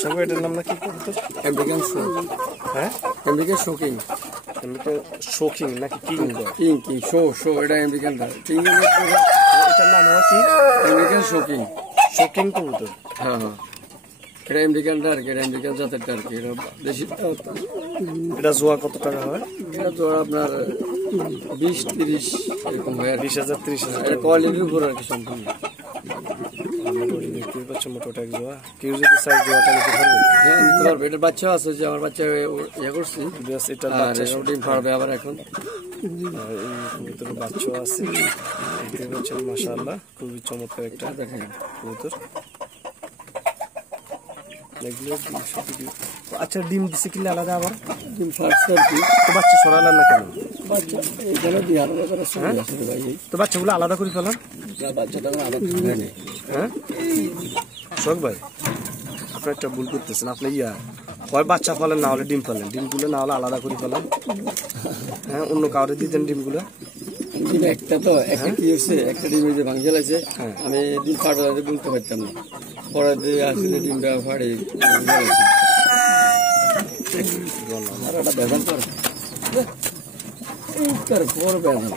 সব এটার নাম নাকি কবুতর? American show. হ্যাঁ, আমেরিকান শোকিং। আমেরিকান শোকিং নাকি king? King king show show, এটা আমেরিকানটা। কিং এটার নাম হয় কি? American shocking. শোকিং কবুতর। হ্যাঁ হ্যাঁ, এটা আমেরিকানটা আর কি, এটা আমেরিকান জাতেরটা আর কি। এটা দেশি। এটা জোয়া কত টাকা হয়? এটা তো আপনার 20-30 এরকম হয় আর কি। 20,000 30,000 এটা কোয়ালিটির উপর আর কি সম্পূর্ণ। মোটামুটি দেখতেই পাচ্ছ মোটামুটি এক জোয়া। কেউ যদি চাই জোয়াটা নিতে পারবে? হ্যাঁ নিতে পারবে। এটার বাচ্চা আছে, যে আমার বাচ্চা ইয়ে করছি, এটার আর বাচ্চা ডিম পারবে আবার এখন। আর এই কবুতরের বাচ্চা আছে, দেখতে পাচ্ছেন মাশাআল্লাহ খুবই চমৎকার একটা দেখেন কবুতর। এগুলো আচ্ছা, ডিম দিছে কিনলে আলাদা আবার? ডিম ফাটছে আর কি। তো বাচ্চা ছড়ালেন না কেন? বাচ্চা এইখানে দিয়ে আলাদা করে সঙ্গে আছে ভাই। তো বাচ্চাগুলো আলাদা করে ফেলান। বাচ্চাটা আলাদা করে নেই। হ্যাঁ শোক ভাই, আপনি একটা ভুল করতেছেন। আপনি হয় বাচ্চা ফেলেন, না হলে ডিম ফেলেন। ডিমগুলো না হলে আলাদা করে ফেলেন। হ্যাঁ, অন্য কাউরে দিতেন ডিমগুলো। ডিম একটা তো একটা কি হচ্ছে, একটা ডিম যে ভাঙে ফেলেছে। হ্যাঁ। আমি ডিম ফাটাতে বলতে পারতাম না, পরে দিয়ে আসলে ডিমটা ফাড়ে আর একটা বেদান করে এইটার পর বেদান।